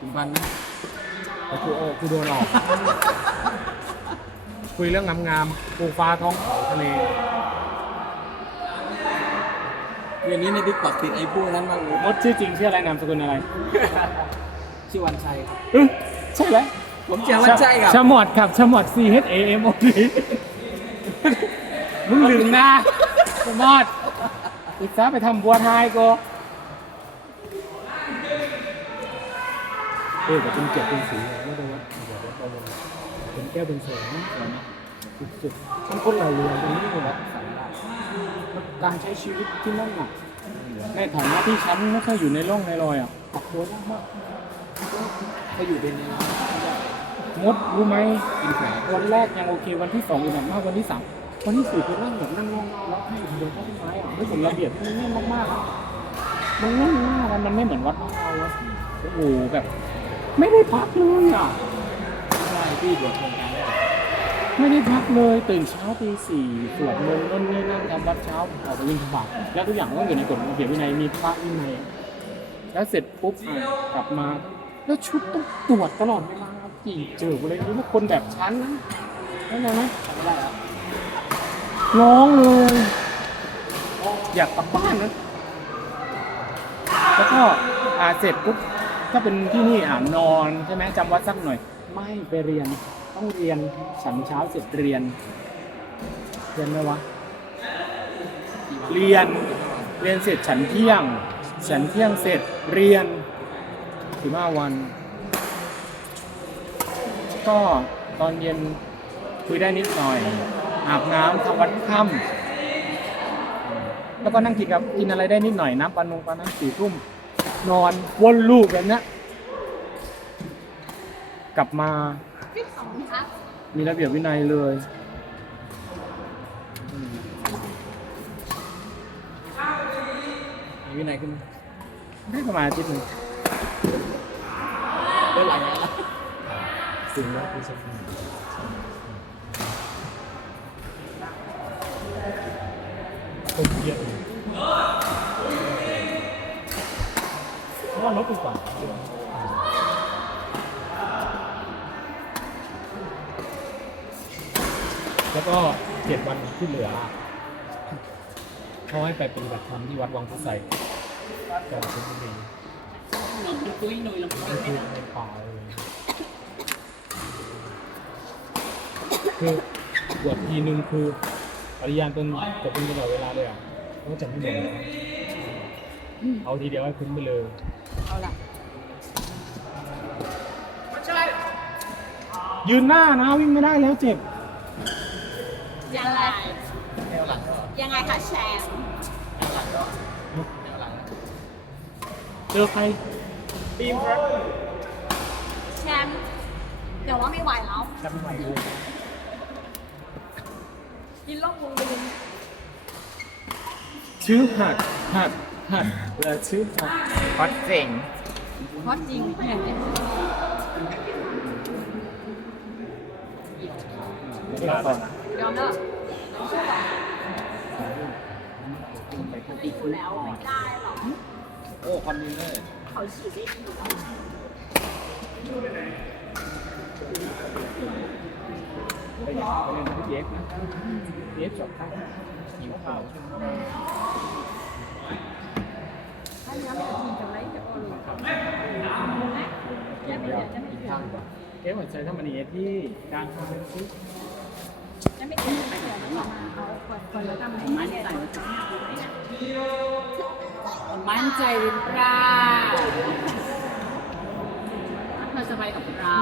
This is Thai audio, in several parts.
ถึงพันนะแต่กูโอ้กูโดนหลอก คุยเรื่องงามๆปูฟ้าท้องเขาทะเลเรื่องนี้ในทิกตอกติดไอ้พวกนั้นมากเลยมดชื่อจริงชื่ออะไรนามสกุลอะไรชื่อวันชัยครับเออใช่แล้วผมเชียร์วันชัยครับชะมอดครับชะมอด C H A M O D มึงลืมนะชะมอดอีกซะไปทำบัวทายก็ เออแต่เป็นเกียรติเป็นสีไม่ได้ว่าเดี๋ยวเราเป็นแก้วเป็นแสงสุดๆมันคนเราเรืองตรงนี้เลยนะการใช้ชีวิตที่นั่นอะในฐานะที่ฉันไม่เคยอยู่ในร่องในรอยอะปรับตัวยากมากเขาอยู่เป็นยังไงมดรู้ไหมกินแผลวันแรกยังโอเควันที่สองอยู่หนักมากวันที่สามวันที่สี่คือนั่งแบบนั่งงงๆแล้วให้เดินเข้าต้นไม้อะไม่สมระเบียบมันแน่นมากๆมันแน่นมากมันไม่เหมือนวัดเราอะโอ้โหแบบ ไม่ได้พักเลยอะใช่พี่บวชโครงการได้ไม่ได้พักเลยตื่นเช้าตีสี่สวดมนต์นั่นนี่นั่งทำวัดเช้าออกไปยิงบาตรแล้วทุกอย่างก็อยู่ในกฎระเบียบวินัยมีพระวินัยอะแล้วเสร็จปุ๊บอะกลับมา แล้วชุดต้องตรวจตลอดเวลาจีเจออะไรนี่พวกคนแบบฉันนะเข้าใจไหมไม่ได้ครับร้องเลย อยากกลับบ้านนะแล้วก็อ่าเสร็จปุ๊บ ถ้าเป็นที่นี่อ่านอนใช่ไหมจำวัดสักหน่อย ไม่ไปเรียน ต้องเรียนฉันเช้าเสร็จเรียน เรียนไหมวะ เรียน เรียนเสร็จฉันเที่ยง ฉันเที่ยงเสร็จเรียนสิบห้าวัน ก็ตอนเย็นคุยได้นิดหน่อย อาบน้ำทำวัดค่ำแล้วก็นั่งกินกับกินอะไรได้นิดหน่อยน้ำปลานงปลาน้ำสี่ทุ่ม นอนวนลูปแบบเนี้ยกลับมามีระเบียบวินัยเลยมีวินัยขึ้นได้ประมาณอาทิตย์หนึ่งเรื่องหลายอย่างแล้วสิ่งแรกที่สำคัญคนเยอะ เพราะว่ารถดีกว่าแล้วก็เจ็ดวันที่เหลือเขาให้ไปปฏิบัติธรรมที่วัดวังพุทธไสจังหวัดชลบุรีตุ้ยหนุ่ยลงไปก็คือในป่าเลยคือบวชทีนึงคือปริญญาณตนจบเป็นตลอดเวลาเลยอะก็จะไม่หมดเอาทีเดียวให้คุ้มไปเลย ละยืนหน้านะวิ่งไม่ได้แล้วเจ็บ ยังไงแนวหลังก็ยังไงคะแชมป์แนวหลังก็แนวหลังเจอใครทีมครับแชมป์เดี๋ยวว่าไม่ไหวแล้วจำไม่ไหวเลยกินโลกวงลืมชื่อหัดหั ดหัดและชื่อฮอตเจ๋งเพราะจริงเห็นไหมไม่ได้ต่อนะยอมเลิกติดแล้วไม่ได้หรอกโอ้คอนดิเนอร์เขาฉีดได้ดีไปเรียนเรียนที่เอฟนะเอฟจบครับหิวข้าว ถ้าย้ำทีจะไม่จะโอลูจะไม่เดือดจะไม่เดือด เก๊หัวใจทำอันนี้ที่การทำเป็นซุปแล้วไม่เดือดไม่เดือดแล้วมาเอาคนคนแล้วทำให้มั่นใจมั่นใจหรือเปล่าเธอสบายกับเรา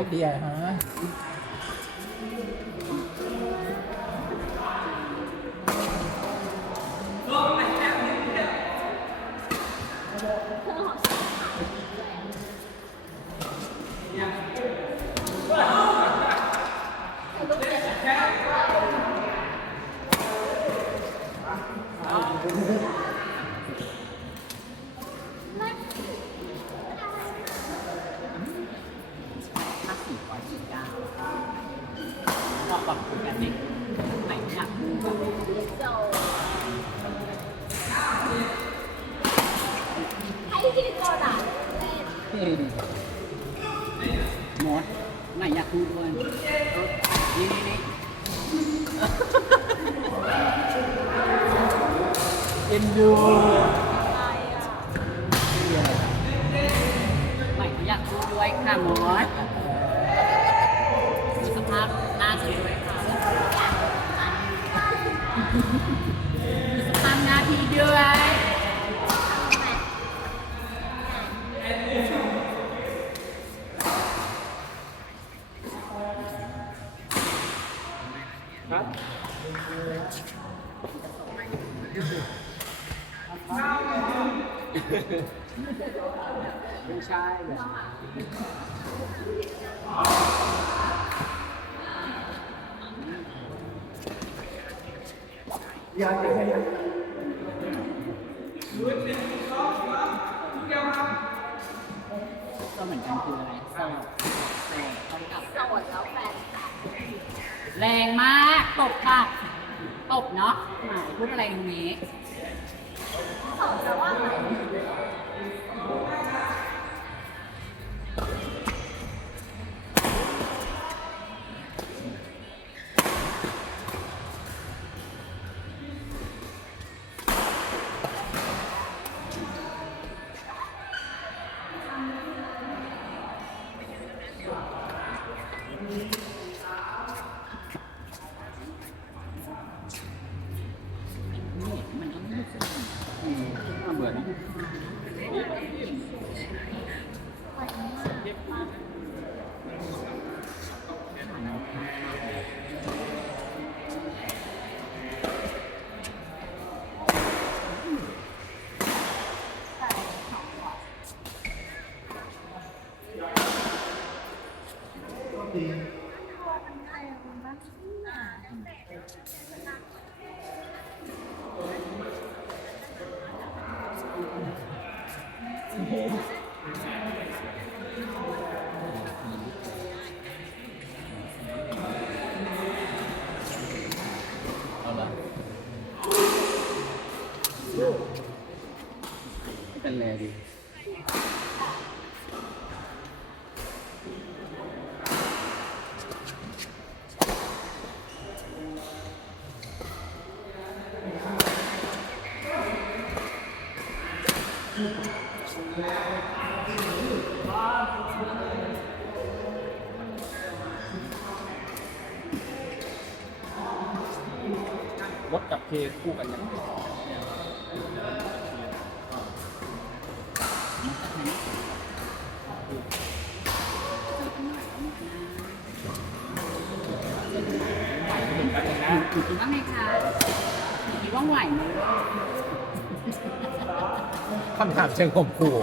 ช่วย เดียฮะปรับคุยกันไหมไหนอยากดูแบบให้พิธีกรอะเล่นหมดไหนอยากดูด้วยนี่นี่นี่เอ็นดูอะไรอะไหนอยากดูด้วยค่ะหมดมีสภาพหน้าสวยค่ะ มีสภาพหน้าที่ด้วยครับไม่ใช่แบบ ยากยังไงอะก็เหมือนกันคืออะไรโสดโสดต้องกับโสดแล้วแฟนค่ะแรงมากตบค่ะตบเนาะหมายพูดอะไรตรงนี้ โสดแต่ว่าอะไร เป็นแรดีรถกับเคคู่กันยัง ว่าไงคะคิดว่าไหวไหมคำถามเชิงข่มขู่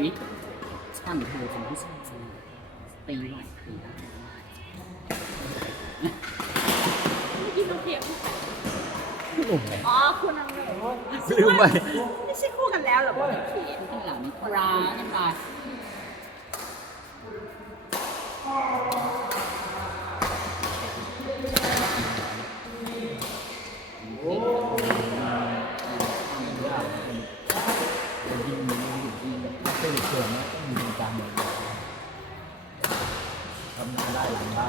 วิช่างเธอเป็นผู้ชายตีไหวตีได้เมื่อกี้น้องเทียบพี่หนุ่มไงอ๋อคุณนังเลยลืมไปไม่ใช่คู่กันแล้วเหรอว่าเป็นพี่ข้างหลังนี่ปลาน้ำลายเป็ นะต้องมีจริงจังเลยทำงานได้ทำได้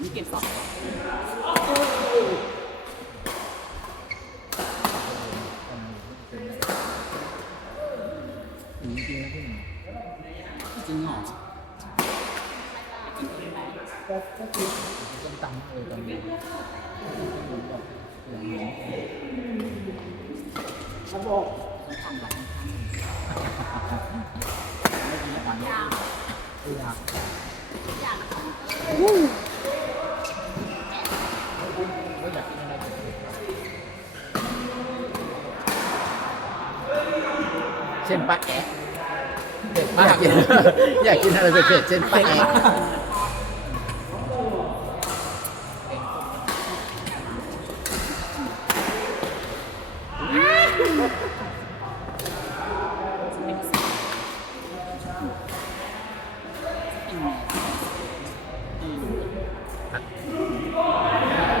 นี่เก็บสอง จริงจริงนะพี่หนุ่ม จริงเหรอ ต้องตำเออตำนี้ดูแบบอย่างนี้ ต้องทำแบบนี้ ไม่ดีนะฝันไม่อยาก อยาก ไม่อยากกินอะไรเผ็ดๆเช่นปลาแอยากกินอะไรเผ็ดๆเช่นปลาแอก